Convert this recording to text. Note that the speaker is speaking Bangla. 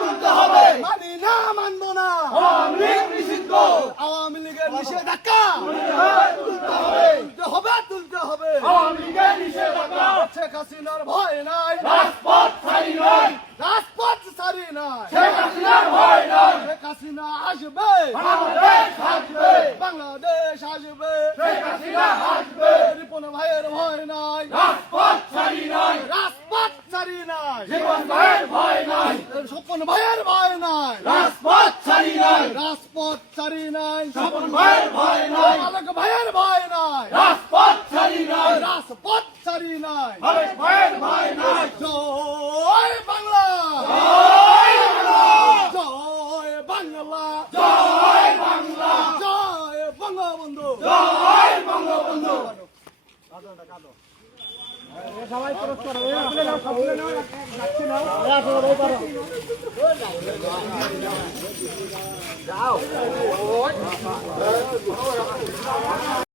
তুলতে হবে মানি না মানবো না আওয়ামী লীগ নিষিদ্ধ আওয়ামী লীগের নিষেধাজ্ঞা তুলতে হবে তুলতে হবে আওয়ামী লীগের নিষেধাজ্ঞা শেখ হাসিনার ভয় নাই রাজপথ ছাড়ি নাই রাজপথ ছাড়ি নাই শেখ হাসিনার ভয় নাই শেখ হাসিনা আসবে বাংলাদেশ আসবে বাংলাদেশ আসবে শেখ হাসিনা আসবে রিপন ভাইয়ের ভয় নাই রাজপথ ছাড়ি নাই রাজপথ ছাড়ি নাই জীবন ভাইয়ের ভয় নাই স্বপন ভাইয়ের ভয় নাই রাজপথ ছাড়ি নাই রাজপথ ছাড়ি নাই স্বপন ভাইয়ের ভয় নাই মালক ভাইয়ের ভয় নাই রাজপথ ছাড়ি নাই রাজপথ ছাড়ি নাই আরেক ভাইয়ের ভয় নাই জয় বাংলা জয় বাংলা জয় বাংলা জয় বাংলা জয় বঙ্গবন্ধু জয় বঙ্গবন্ধু সবাই পুরস্কার যাও